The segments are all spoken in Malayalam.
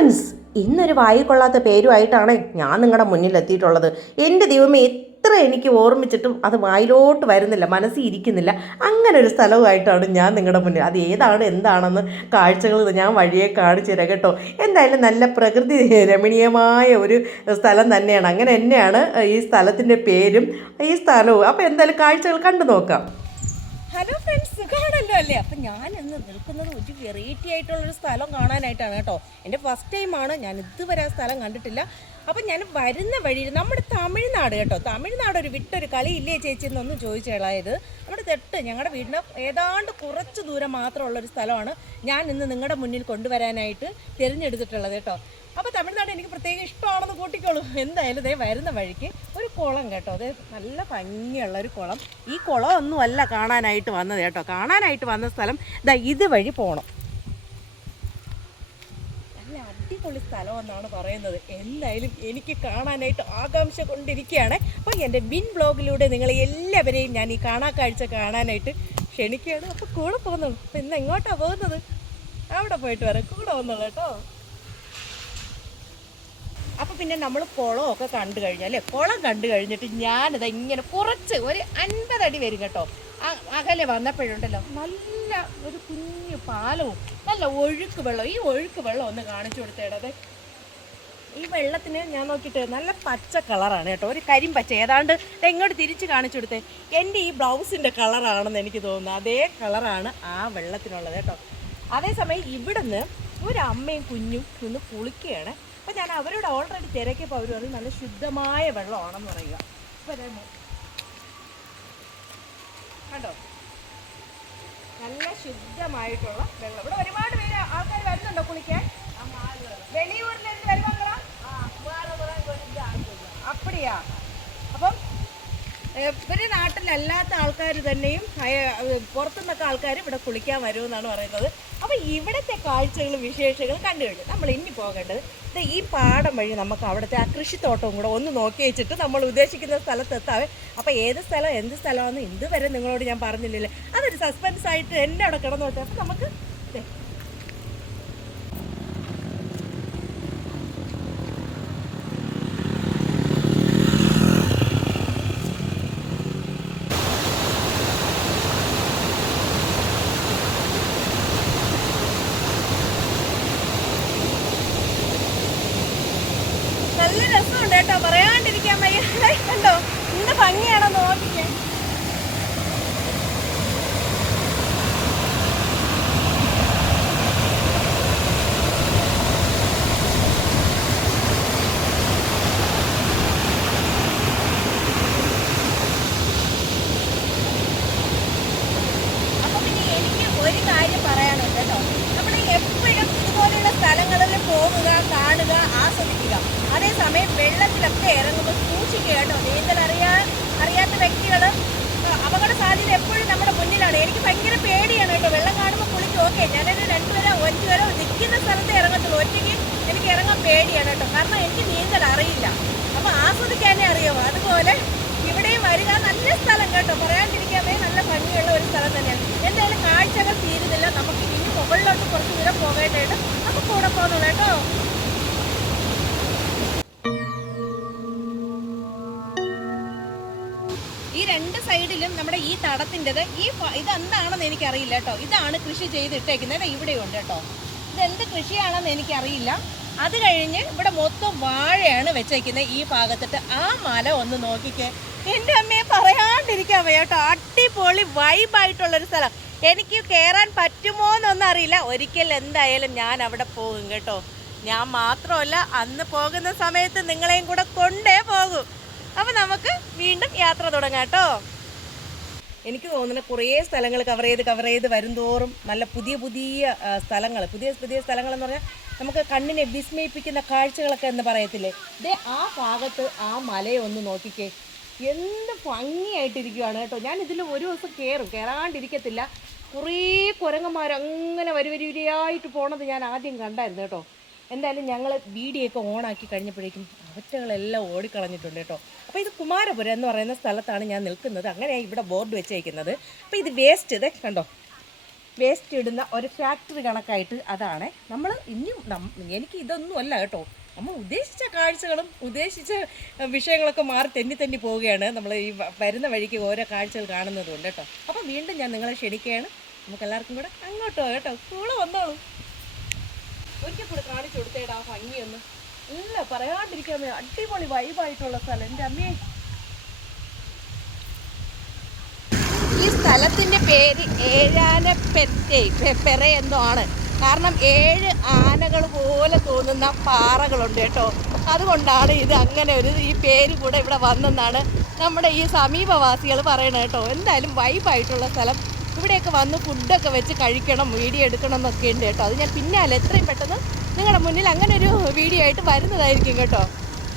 ഫ്രണ്ട്സ് ഇന്നൊരു വായി കൊള്ളാത്ത പേരുമായിട്ടാണ് ഞാൻ നിങ്ങളുടെ മുന്നിൽ എത്തിയിട്ടുള്ളത്. എന്റെ ദൈവമേ എത്ര എനിക്ക് ഓർമ്മിച്ചിട്ടും അത് വായിലോട്ട് വരുന്നില്ല മനസ്സിൽ ഇരിക്കുന്നില്ല. അങ്ങനെ ഒരു സ്ഥലവുമായിട്ടാണ് ഞാൻ നിങ്ങളുടെ മുന്നിൽ. അത് ഏതാണ് എന്താണെന്ന് കാഴ്ചകൾ ഞാൻ വഴിയെ കാണിച്ചു തരാം കേട്ടോ. എന്തായാലും നല്ല പ്രകൃതി രമണീയമായ ഒരു സ്ഥലം തന്നെയാണ്. അങ്ങനെ തന്നെയാണ് ഈ സ്ഥലത്തിന്റെ പേരും ഈ സ്ഥലവും. അപ്പോൾ എന്തായാലും കാഴ്ചകൾ കണ്ടു നോക്കാം ഹലോ ഫ്രണ്ട്സ് സുഖമാണല്ലോ അല്ലേ? അപ്പം ഞാൻ ഇന്ന് നിൽക്കുന്നത് ഒരു വെറൈറ്റി ആയിട്ടുള്ളൊരു സ്ഥലം കാണാനായിട്ടാണ് കേട്ടോ. എന്റെ ഫസ്റ്റ് ടൈമാണ് ഞാൻ ഇതുവരെ ആ സ്ഥലം കണ്ടിട്ടില്ല. അപ്പം ഞാൻ വരുന്ന വഴിയിൽ നമ്മുടെ തമിഴ്നാട് കേട്ടോ. തമിഴ്നാട് ഒരു വിട്ടൊരു ഇല്ലേ ചേച്ചി എന്നൊന്നും ചോദിച്ചേളായത് നമ്മുടെ തെട്ട് ഞങ്ങളുടെ വീടിന് ഏതാണ്ട് കുറച്ച് ദൂരം മാത്രമുള്ള ഒരു സ്ഥലമാണ് ഞാൻ ഇന്ന് നിങ്ങളുടെ മുന്നിൽ കൊണ്ടുവരാനായിട്ട് തിരഞ്ഞെടുത്തിട്ടുള്ളത് കേട്ടോ. അപ്പോൾ തമിഴ്നാട് എനിക്ക് പ്രത്യേകം ഇഷ്ടമാണെന്ന് കൂട്ടിക്കോളൂ. എന്തായാലും ദേ വരുന്ന വഴിക്ക് ഒരു കുളം കേട്ടോ. അത് നല്ല ഭംഗിയുള്ള ഒരു കുളം. ഈ കുളം ഒന്നുമല്ല കാണാനായിട്ട് വന്നത് കേട്ടോ. കാണാനായിട്ട് വന്ന സ്ഥലം ദാ ഇതുവഴി പോകണം നല്ല അടിപൊളി സ്ഥലം എന്നാണ് പറയുന്നത്. എന്തായാലും എനിക്ക് കാണാനായിട്ട് ആകാംക്ഷ കൊണ്ടിരിക്കുകയാണ്. അപ്പോൾ എന്റെ ബിൻ ബ്ലോഗിലൂടെ നിങ്ങളെ എല്ലാവരെയും ഞാൻ ഈ കാണാ കാഴ്ച കാണാനായിട്ട് ക്ഷണിക്കുകയാണ്. അപ്പോൾ കൂടെ പോകുന്നുള്ളൂ. അപ്പോൾ ഇന്ന് എങ്ങോട്ടാണ് പോകുന്നത്? അവിടെ പോയിട്ട് വരാം. കൂടെ വന്നോളൂ കേട്ടോ. അപ്പോൾ പിന്നെ നമ്മൾ കുളമൊക്കെ കണ്ടു കഴിഞ്ഞാൽ അല്ലേ? കുളം കണ്ടു കഴിഞ്ഞിട്ട് ഞാനിത് ഇങ്ങനെ കുറച്ച് ഒരു അൻപതടി വരും കേട്ടോ. അകലെ വന്നപ്പോഴുണ്ടല്ലോ നല്ല ഒരു കുഞ്ഞു പാലവും നല്ല ഒഴുക്ക് വെള്ളം. ഈ ഒഴുക്ക് വെള്ളം ഒന്ന് കാണിച്ചു കൊടുത്തേടത്. ഈ വെള്ളത്തിന് ഞാൻ നോക്കിയിട്ട് നല്ല പച്ച കളറാണ് കേട്ടോ. ഒരു കരിമ്പച്ച ഏതാണ്ട് എങ്ങോട്ട് തിരിച്ച് കാണിച്ചു കൊടുത്തേ. എന്റെ ഈ ബ്ലൗസിന്റെ കളറാണെന്ന് എനിക്ക് തോന്നുന്നു. അതേ കളറാണ് ആ വെള്ളത്തിനുള്ളത് കേട്ടോ. അതേസമയം ഇവിടുന്ന് ഒരു അമ്മയും കുഞ്ഞും നിന്ന് കുളിക്കുകയാണ്. അപ്പം ഞാൻ അവരോട് ഓൾറെഡി തിരക്കിയപ്പോൾ അവർ പറഞ്ഞു നല്ല ശുദ്ധമായ വെള്ളമാണെന്ന് പറയുക. കണ്ടോ? നല്ല ശുദ്ധമായിട്ടുള്ള വെള്ളം. ഇവിടെ ഒരുപാട് പേര് ആൾക്കാർ വരുന്നുണ്ടോ കുളിക്കാൻ? വെളിയൂരിൽ നിന്ന് വരുവാ അപ്പടിയാ. ഇവർ നാട്ടിലല്ലാത്ത ആൾക്കാർ തന്നെയും പുറത്തുനിന്നൊക്കെ ആൾക്കാർ ഇവിടെ കുളിക്കാൻ വരുമെന്നാണ് പറയുന്നത്. അപ്പോൾ ഇവിടുത്തെ കാഴ്ചകളും വിശേഷങ്ങളും കണ്ടു കഴിഞ്ഞു. നമ്മൾ ഇനി പോകേണ്ടത് ഈ പാടം വഴി നമുക്ക് അവിടുത്തെ ആ കൃഷിത്തോട്ടവും കൂടെ ഒന്ന് നോക്കി വെച്ചിട്ട് നമ്മൾ ഉദ്ദേശിക്കുന്ന സ്ഥലത്ത് എത്താവെ. അപ്പൊ ഏത് സ്ഥലം എന്ത് സ്ഥലമാണെന്ന് ഇതുവരെ നിങ്ങളോട് ഞാൻ പറഞ്ഞില്ലല്ലേ. അതൊരു സസ്പെൻസ് ആയിട്ട് എന്നെ അവിടെ കിടന്നോട്ടെ വെച്ചാൽ നമുക്ക് ദേ നല്ല രസമുണ്ട് കേട്ടോ പറയാണ്ടിരിക്കാൻ വയ്യ ഹൈ, കണ്ടോ? ഭംഗിയാണോ നോക്കിക്കേ അപ്പൊ പിന്നെ എനിക്ക് ഒരു കാര്യം പറയാനുണ്ട് കേട്ടോ നമ്മൾ എപ്പോഴും ഇതുപോലെയുള്ള സ്ഥലങ്ങളിൽ പോകുക കാണുക ആസ്വദിക്കുക അതേസമയം വെള്ളത്തിലൊക്കെ ഇറങ്ങുമ്പോൾ സൂക്ഷിക്കുക കേട്ടോ നീന്തൽ അറിയാൻ അറിയാത്ത വ്യക്തികൾ അപകട സാധ്യത എപ്പോഴും നമ്മുടെ മുന്നിലാണ് എനിക്ക് ഭയങ്കര പേടിയാണ് കേട്ടോ വെള്ളം കാണുമ്പോൾ കുളിക്കും ഓക്കെ ഞാനൊരു രണ്ടുപേരോ അഞ്ചുപേരോ നിൽക്കുന്ന സ്ഥലത്ത് ഇറങ്ങത്തുള്ളൂ എനിക്ക് ഇറങ്ങാൻ പേടിയാണ് കേട്ടോ. കാരണം എനിക്ക് നീന്തൽ അറിയില്ല. അപ്പോൾ ആസ്വദിക്കാനേ അറിയാമോ? അതുപോലെ ഇവിടെയും വരിക നല്ല സ്ഥലം കേട്ടോ. പറയാണ്ടിരിക്കാമേ നല്ല ഭംഗിയുള്ള ഒരു സ്ഥലം തന്നെയാണ്. എന്തായാലും കാഴ്ചകൾ തീരുന്നില്ല. നമുക്ക് ഇനി മുകളിലോട്ട് കുറച്ച് ദൂരം പോകേണ്ടതായിട്ട് നമുക്ക് കൂടെ പോകുന്നുള്ളൂ കേട്ടോ. ഈ രണ്ട് സൈഡിലും നമ്മുടെ ഈ തടത്തിന്റെത് ഈ ഇതെന്താണെന്ന് എനിക്കറിയില്ല കേട്ടോ. ഇതാണ് കൃഷി ചെയ്തിട്ടേക്കുന്നത്. ഇവിടെയുണ്ട് കേട്ടോ. ഇതെന്ത് കൃഷിയാണെന്ന് എനിക്കറിയില്ല. അത് കഴിഞ്ഞ് ഇവിടെ മൊത്തം വാഴയാണ് വെച്ചേക്കുന്നത് ഈ ഭാഗത്തിട്ട്. ആ മല ഒന്ന് നോക്കിക്കേ. എന്റെ അമ്മയെ പറയാണ്ടിരിക്കാൻ വയ്യ കേട്ടോ. അടിപൊളി വൈബായിട്ടുള്ളൊരു സ്ഥലം. എനിക്ക് കയറാൻ പറ്റുമോ എന്നൊന്നും അറിയില്ല. ഒരിക്കൽ എന്തായാലും ഞാൻ അവിടെ പോകും കേട്ടോ. ഞാൻ മാത്രമല്ല അന്ന് പോകുന്ന സമയത്ത് നിങ്ങളെയും കൂടെ കൊണ്ടേ പോകും. അപ്പം നമുക്ക് വീണ്ടും യാത്ര തുടങ്ങാം കേട്ടോ. എനിക്ക് തോന്നുന്നത് കുറേ സ്ഥലങ്ങൾ കവർ ചെയ്ത് കവർ ചെയ്ത് വരുംതോറും നല്ല പുതിയ പുതിയ സ്ഥലങ്ങൾ പുതിയ പുതിയ സ്ഥലങ്ങൾ എന്ന് പറഞ്ഞാൽ നമുക്ക് കണ്ണിനെ വിസ്മയിപ്പിക്കുന്ന കാഴ്ചകളൊക്കെ എന്ന് പറയത്തില്ലേ? ദേ ആ ഭാഗത്ത് ആ മലയെ ഒന്ന് നോക്കിക്കേ. എന്ത് ഭംഗിയായിട്ടിരിക്കുവാണ് കേട്ടോ. ഞാൻ ഇതിൽ ഒരു ദിവസം കയറും കയറാണ്ടിരിക്കത്തില്ല കുറേ കുരങ്ങന്മാർ അങ്ങനെ വരി വരി വരിയായിട്ട് പോണത് ഞാൻ ആദ്യം കണ്ടായിരുന്നു കേട്ടോ. എന്തായാലും ഞങ്ങൾ വീഡിയൊക്കെ ഓണാക്കി കഴിഞ്ഞപ്പോഴേക്കും അവറ്റകളെല്ലാം ഓടിക്കളഞ്ഞിട്ടുണ്ട് കേട്ടോ. അപ്പോൾ ഇത് കുമാരപുരം എന്ന് പറയുന്ന സ്ഥലത്താണ് ഞാൻ നിൽക്കുന്നത്. അങ്ങനെയാണ് ഇവിടെ ബോർഡ് വെച്ചേക്കുന്നത്. അപ്പോൾ ഇത് വേസ്റ്റ് ഇതേ കണ്ടോ? വേസ്റ്റ് ഇടുന്ന ഒരു ഫാക്ടറി കണക്കായിട്ട് അതാണ്. നമ്മൾ ഇനിയും എനിക്ക് ഇതൊന്നും അല്ല കേട്ടോ. നമ്മൾ ഉദ്ദേശിച്ച കാഴ്ചകളും ഉദ്ദേശിച്ച വിഷയങ്ങളൊക്കെ മാറി തെന്നി തെന്നി പോവുകയാണ് നമ്മൾ ഈ വരുന്ന വഴിക്ക് ഓരോ കാഴ്ചകൾ കാണുന്നതുകൊണ്ട് കേട്ടോ. അപ്പോൾ വീണ്ടും ഞാൻ നിങ്ങളെ ക്ഷണിക്കുകയാണ്. നമുക്ക് എല്ലാവർക്കും കൂടെ അങ്ങോട്ടോ കേട്ടോ. കൂടെ വന്നോളൂ. ഒരിക്കൽ കൂടെ കാണിച്ചു കൊടുത്തേടാ ഭംഗിയൊന്ന്. ഇല്ല പറയാണ്ടിരിക്കാൻ. അടിപൊളി വൈബായിട്ടുള്ള സ്ഥലം. എന്റെ അമ്മയെ ഈ സ്ഥലത്തിന്റെ പേര് ഏഴാന പെര എന്തോ ആണ്. കാരണം ഏഴ് ആനകൾ പോലെ തോന്നുന്ന പാറകളുണ്ട് കേട്ടോ. അതുകൊണ്ടാണ് ഇത് അങ്ങനെ ഒരു ഈ പേര് കൂടെ ഇവിടെ വന്നെന്നാണ് നമ്മുടെ ഈ സമീപവാസികൾ പറയണത് കേട്ടോ. എന്തായാലും വൈബായിട്ടുള്ള സ്ഥലം. ഇവിടെയൊക്കെ വന്ന് ഫുഡൊക്കെ വെച്ച് കഴിക്കണം വീഡിയോ എടുക്കണം എന്നൊക്കെ ഉണ്ട് കേട്ടോ. അത് ഞാൻ പിന്നാലെ എത്രയും പെട്ടെന്ന് നിങ്ങളുടെ മുന്നിൽ അങ്ങനെ ഒരു വീഡിയോ ആയിട്ട് വരുന്നതായിരിക്കും കേട്ടോ.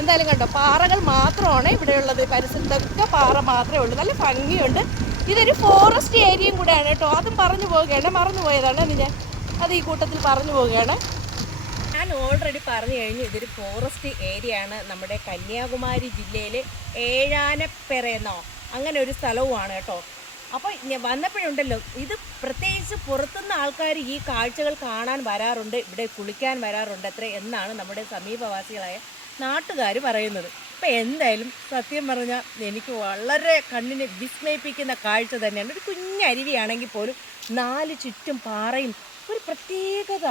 എന്തായാലും കേട്ടോ പാറകൾ മാത്രമാണ് ഇവിടെയുള്ളത്. പരിസരത്തൊക്കെ പാറ മാത്രമേ ഉള്ളൂ. നല്ല ഭംഗിയുണ്ട്. ഇതൊരു ഫോറസ്റ്റ് ഏരിയയും കൂടെയാണ് കേട്ടോ. അതും പറഞ്ഞു പോവുകയാണ്. മറന്നു പോയതാണ് അത് ഞാൻ. അത് ഈ കൂട്ടത്തിൽ പറഞ്ഞു പോവുകയാണ്. ഞാൻ ഓൾറെഡി പറഞ്ഞു കഴിഞ്ഞു ഇതൊരു ഫോറസ്റ്റ് ഏരിയ ആണ്. നമ്മുടെ കന്യാകുമാരി ജില്ലയിലെ ഏഴാനപ്പെറ എന്നോ അങ്ങനെ ഒരു സ്ഥലവുമാണ് കേട്ടോ. അപ്പോൾ വന്നപ്പോഴുണ്ടല്ലോ ഇത് പ്രത്യേകിച്ച് പുറത്തുനിന്ന് ആൾക്കാർ ഈ കാഴ്ചകൾ കാണാൻ വരാറുണ്ട് ഇവിടെ കുളിക്കാൻ വരാറുണ്ട് അത്ര എന്നാണ് നമ്മുടെ സമീപവാസികളായ നാട്ടുകാർ പറയുന്നത്. അപ്പം എന്തായാലും സത്യം പറഞ്ഞാൽ എനിക്ക് വളരെ കണ്ണിന് വിസ്മയിപ്പിക്കുന്ന കാഴ്ച തന്നെയാണ്. ഒരു കുഞ്ഞരുവിയാണെങ്കിൽ പോലും നാല് ചുറ്റും പാറയും ഒരു പ്രത്യേകത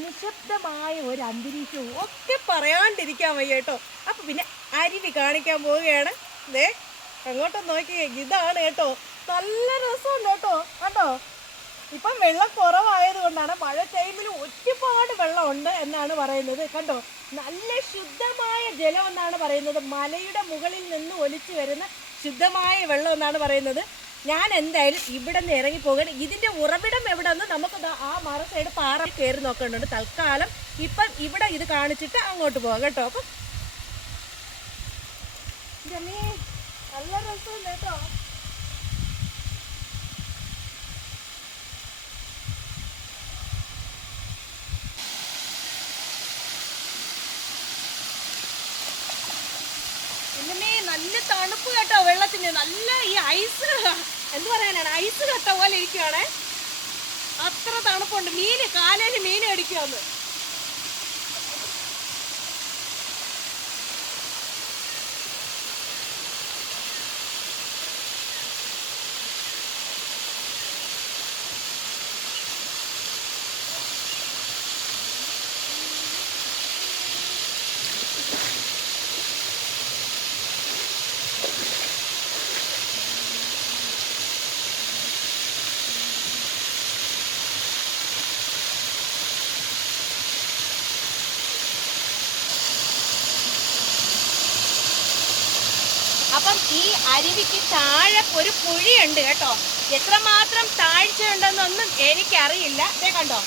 നിശബ്ദമായ ഒരു അന്തരീക്ഷവും ഒക്കെ പറയാണ്ടിരിക്കാൻ വയ്യ കേട്ടോ. അപ്പം പിന്നെ അരുവി കാണിക്കാൻ പോവുകയാണ്. ദേ അങ്ങോട്ട് നോക്കിയേ ഇതാണ് കേട്ടോ. നല്ല രസമുണ്ട് കേട്ടോ. കേട്ടോ ഇപ്പം വെള്ളം കുറവായത് കൊണ്ടാണ് മഴ ടൈമിൽ ഒരുപാട് വെള്ളമുണ്ട് എന്നാണ് പറയുന്നത്. കണ്ടോ? നല്ല ശുദ്ധമായ ജലം എന്നാണ് പറയുന്നത്. മലയുടെ മുകളിൽ നിന്ന് ഒലിച്ചു വരുന്ന ശുദ്ധമായ വെള്ളം എന്നാണ് പറയുന്നത്. ഞാൻ എന്തായാലും ഇവിടെ നിന്ന് ഇറങ്ങി പോകണം. ഇതിന്റെ ഉറവിടം എവിടെന്ന് നമുക്ക് ആ മറ സൈഡ് പാറ കയറി നോക്കേണ്ടത് തൽക്കാലം ഇപ്പം ഇവിടെ ഇത് കാണിച്ചിട്ട് അങ്ങോട്ട് പോകാം കേട്ടോ. അപ്പം ഇതമ്മേ, നല്ല രസമുണ്ട് കേട്ടോ. നല്ല തണുപ്പ് കേട്ടോ വെള്ളത്തിന്. നല്ല ഈ ഐസ് എന്ത് പറയാനാണ്? ഐസ് കട്ട പോലെ ഇരിക്കുവാണേ. അത്ര തണുപ്പുണ്ട്. മീന് കാലേൽ മീൻ അടിക്കുവാന്ന് അപ്പം ഈ അരുവിക്ക് താഴെ ഒരു കുഴിയുണ്ട് കേട്ടോ. എത്രമാത്രം താഴ്ചയുണ്ടെന്നൊന്നും എനിക്കറിയില്ല. ദേ കണ്ടോ?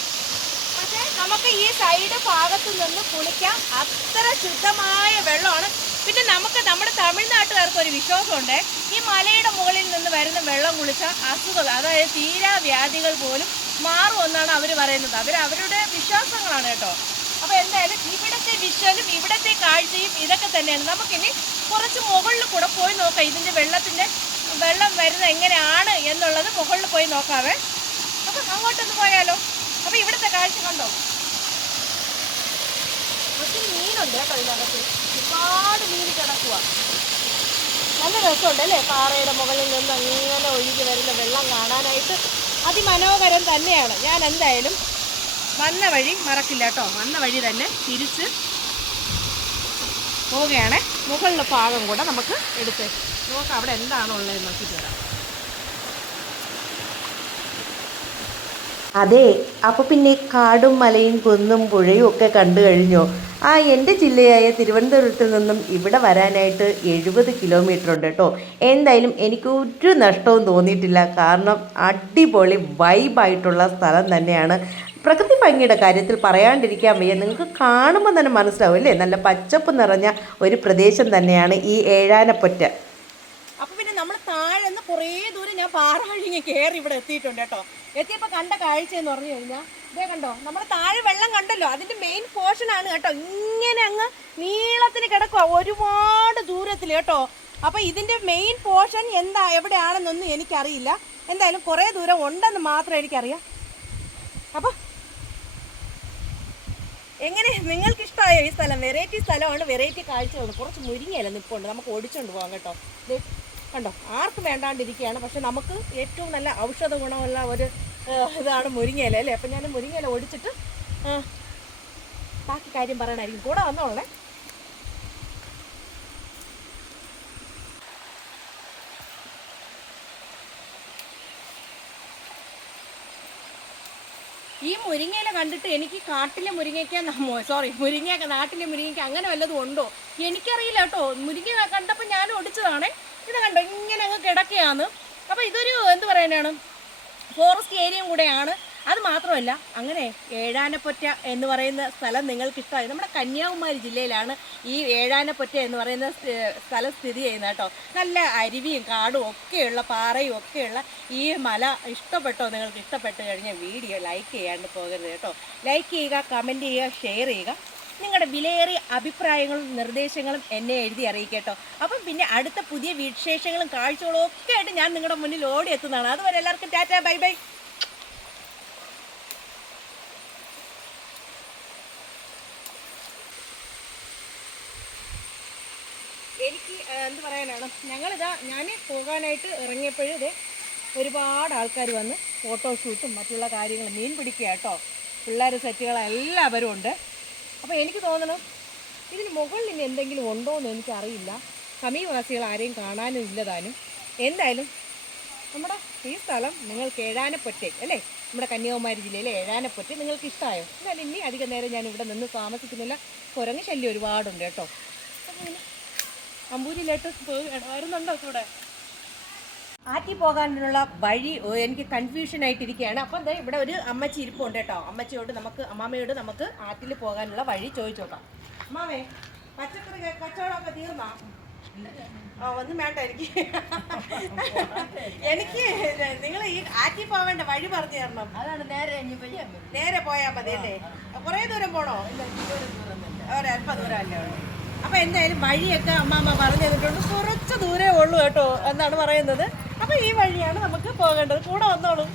പക്ഷേ നമുക്ക് ഈ സൈഡ് ഭാഗത്തു നിന്ന് കുളിക്കാം. അത്ര ശുദ്ധമായ വെള്ളമാണ്. പിന്നെ നമുക്ക് നമ്മുടെ തമിഴ്നാട്ടുകാർക്ക് ഒരു വിശ്വാസമുണ്ട്. ഈ മലയുടെ മുകളിൽ നിന്ന് വരുന്ന വെള്ളം കുളിച്ചാൽ അസുഖം അതായത് തീരാവ്യാധികൾ പോലും മാറുമെന്നാണ് അവർ പറയുന്നത്. അവർ അവരുടെ വിശ്വാസങ്ങളാണ് കേട്ടോ. അപ്പോൾ എന്തായാലും ഇവിടുത്തെ വിഷ്വലും ഇവിടുത്തെ കാഴ്ചയും ഇതൊക്കെ തന്നെയാണ്. നമുക്കിനി കുറച്ച് മുകളിൽ കൂടെ പോയി നോക്കാം. ഇതിന്റെ വെള്ളത്തിന്റെ വെള്ളം വരുന്നത് എങ്ങനെയാണ് എന്നുള്ളത് മുകളിൽ പോയി നോക്കാവേ അപ്പം അങ്ങോട്ടൊന്ന് പോയാലോ? അപ്പം ഇവിടുത്തെ കാഴ്ച കണ്ടോ? ഒത്തിരി മീനുണ്ട് കേട്ടോ ഒരുപാട് മീൻ കിടക്കുക നല്ല രസമുണ്ട് അല്ലേ? പാറയുടെ മുകളിൽ നിന്ന് അങ്ങനെ ഒഴുകി വരുന്ന വെള്ളം കാണാനായിട്ട്. അതിമനോഹരം തന്നെയാണ്. ഞാൻ എന്തായാലും വന്ന വഴി മറക്കില്ല കേട്ടോ. വന്ന വഴി തന്നെ തിരിച്ച് പോവുകയാണ്. മുകളിലെ ഭാഗം കൂടെ നമുക്ക് എടുത്ത് നോക്കാം അവിടെ എന്താണുള്ളതെന്ന് നോക്കിയിട്ട് വരാം. അതെ അപ്പോൾ പിന്നെ കാടും മലയും കുന്നും പുഴയും ഒക്കെ കണ്ടു കഴിഞ്ഞോ? ആ എന്റെ ജില്ലയായ തിരുവനന്തപുരത്ത് നിന്നും ഇവിടെ വരാനായിട്ട് എഴുപത് കിലോമീറ്റർ ഉണ്ട് കേട്ടോ. എന്തായാലും എനിക്ക് ഒരു നഷ്ടവും തോന്നിയിട്ടില്ല. കാരണം അടിപൊളി വൈബായിട്ടുള്ള സ്ഥലം തന്നെയാണ് പ്രകൃതി ഭംഗിയുടെ കാര്യത്തിൽ പറയാണ്ടിരിക്കാൻ വയ്യ. നിങ്ങൾക്ക് കാണുമ്പോൾ തന്നെ മനസ്സിലാവും അല്ലേ? നല്ല പച്ചപ്പ് നിറഞ്ഞ ഒരു പ്രദേശം തന്നെയാണ് ഈ ഏഴാനപ്പൊറ്റ. അപ്പൊ പിന്നെ നമ്മൾ താഴെ നിന്ന് കുറേ ദൂരം ഞാൻ പാറ കഴിഞ്ഞ് കയറി ഇവിടെ എത്തിയിട്ടുണ്ട് കേട്ടോ. എത്തിയപ്പോൾ കണ്ട കാഴ്ച എന്ന് പറഞ്ഞു കഴിഞ്ഞാൽ ഇതേ കണ്ടോ? നമ്മുടെ താഴെ വെള്ളം കണ്ടല്ലോ? അതിന്റെ മെയിൻ പോർഷൻ ആണ് കേട്ടോ. ഇങ്ങനെ അങ്ങ് നീളത്തിന് കിടക്കുക ഒരുപാട് ദൂരത്തിൽ കേട്ടോ. അപ്പോൾ ഇതിന്റെ മെയിൻ പോർഷൻ എന്താ എവിടെയാണെന്നൊന്നും എനിക്കറിയില്ല. എന്തായാലും കുറേ ദൂരം ഉണ്ടെന്ന് മാത്രം എനിക്കറിയാം. അപ്പോൾ എങ്ങനെ നിങ്ങൾക്ക് ഇഷ്ടമായോ ഈ സ്ഥലം വെറൈറ്റി സ്ഥലമാണ് വെറൈറ്റി കാഴ്ചകളുണ്ട് കുറച്ച് മുരിങ്ങയില നിൽപ്പുണ്ട് നമുക്ക് ഓടിച്ചുകൊണ്ട് പോകാം കേട്ടോ. കണ്ടോ? ആർക്കും വേണ്ടാണ്ടിരിക്കുകയാണ്. പക്ഷെ നമുക്ക് ഏറ്റവും നല്ല ഔഷധ ഗുണമുള്ള ഒരു ഇതാണ് മുരിങ്ങയില അല്ലേ? അപ്പം ഞാൻ മുരിങ്ങയില ഓടിച്ചിട്ട് ബാക്കി കാര്യം പറയണമായിരിക്കും കൂടെ വന്നോളേ ഈ മുരിങ്ങയില കണ്ടിട്ട് എനിക്ക് കാട്ടിലെ മുരിങ്ങയ്ക്ക സോറി മുരിങ്ങയൊക്കെ നാട്ടിലെ മുരിങ്ങയ്ക്ക അങ്ങനെ വല്ലതും ഉണ്ടോ? എനിക്കറിയില്ല കേട്ടോ. മുരിങ്ങ കണ്ടപ്പോൾ ഞാൻ ഒടിച്ചതാണ്. ഇത് കണ്ടോ ഇങ്ങനെ അങ്ങ് കിടക്കുകയാണ് അപ്പോൾ ഇതൊരു എന്ത് പറയാനാണ്? ഫോറസ്റ്റ് ഏരിയയും കൂടെയാണ്. അത് മാത്രമല്ല അങ്ങനെ ഏഴാനപ്പൊറ്റ എന്ന് പറയുന്ന സ്ഥലം നിങ്ങൾക്ക് ഇഷ്ടമായി നമ്മുടെ കന്യാകുമാരി ജില്ലയിലാണ് ഈ ഏഴാനപ്പൊറ്റ എന്ന് പറയുന്ന സ്ഥ- സ്ഥലം സ്ഥിതി ചെയ്യുന്നത് കേട്ടോ. നല്ല അരുവിയും കാടും ഒക്കെയുള്ള പാറയും ഒക്കെയുള്ള ഈ മല ഇഷ്ടപ്പെട്ടോ? നിങ്ങൾക്ക് ഇഷ്ടപ്പെട്ട് കഴിഞ്ഞാൽ വീഡിയോ ലൈക്ക് ചെയ്യാണ്ട് പോകരുത് കേട്ടോ. ലൈക്ക് ചെയ്യുക കമന്റ് ചെയ്യുക ഷെയർ ചെയ്യുക. നിങ്ങളുടെ വിലയേറിയ അഭിപ്രായങ്ങളും നിർദ്ദേശങ്ങളും എന്നെ എഴുതി അറിയിക്കട്ടോ അപ്പം പിന്നെ അടുത്ത പുതിയ വിശേഷങ്ങളും കാഴ്ചകളും ഒക്കെ ആയിട്ട് ഞാൻ നിങ്ങളുടെ മുന്നിൽ ഓടി എത്തുന്നതാണ്. അതുവരെ എല്ലാവർക്കും ടാറ്റാ ബൈ ബൈ. എനിക്ക് എന്ത് പറയാനാണ്? ഞങ്ങളിതാ ഞാൻ പോകാനായിട്ട് ഇറങ്ങിയപ്പോഴേ ഒരുപാട് ആൾക്കാർ വന്ന് ഫോട്ടോഷൂട്ടും മറ്റുള്ള കാര്യങ്ങളും മീൻ പിടിക്കുക കേട്ടോ. പിള്ളേർ സെറ്റുകൾ എല്ലാവരും ഉണ്ട്. അപ്പോൾ എനിക്ക് തോന്നണം ഇതിന് മുകളിൽ ഇനി എന്തെങ്കിലും ഉണ്ടോ എന്ന് എനിക്കറിയില്ല. സമീപവാസികൾ ആരെയും കാണാനും ഇല്ലതാനും. എന്തായാലും നമ്മുടെ ഈ സ്ഥലം നിങ്ങൾക്ക് ഏഴാനപ്പൊറ്റ അല്ലേ? നമ്മുടെ കന്യാകുമാരി ജില്ലയിലെ ഏഴാനപ്പൊറ്റ നിങ്ങൾക്ക് ഇഷ്ടമായോ എന്നാലും ഇനി അധികം നേരം ഞാൻ ഇവിടെ നിന്ന് താമസിക്കുന്നില്ല. കുരങ്ങ് ശല്യം ഒരുപാടുണ്ട് കേട്ടോ. അപ്പം അമ്പൂരിയിലോട്ട് പോയി വരുന്നുണ്ടോ കൂടെ ആറ്റി പോകാനുള്ള വഴി എനിക്ക് കൺഫ്യൂഷൻ ആയിട്ടിരിക്കുകയാണ്. അപ്പം എന്താ ഇവിടെ ഒരു അമ്മച്ചി ഇരിപ്പുണ്ട് കേട്ടോ. അമ്മച്ചിയോട് നമുക്ക് അമ്മാമ്മയോട് നമുക്ക് ആറ്റിൽ പോകാനുള്ള വഴി ചോദിച്ചോട്ടോ അമ്മാമേ പച്ചക്കറി കച്ചവടമൊക്കെ തീർന്നാ? ആ ഒന്നും വേണ്ട എനിക്ക്. എനിക്ക് നിങ്ങൾ ഈ ആറ്റി പോവേണ്ട വഴി പറഞ്ഞു തരണം. അതാണ് നേരെ നേരെ പോയാൽ മതി അല്ലേ? കുറേ ദൂരം പോണോ? ഒരല്പ ദൂരം അല്ലേ ഉള്ളൂ. അപ്പൊ എന്തായാലും വഴിയൊക്കെ അമ്മാമ്മ പറഞ്ഞു തന്നിട്ടുണ്ട്. കുറച്ച് ദൂരേ ഉള്ളൂ കേട്ടോ എന്നാണ് പറയുന്നത്. അപ്പൊ ഈ വഴിയാണ് നമുക്ക് പോകേണ്ടത്. കൂടെ വന്നോളൂ.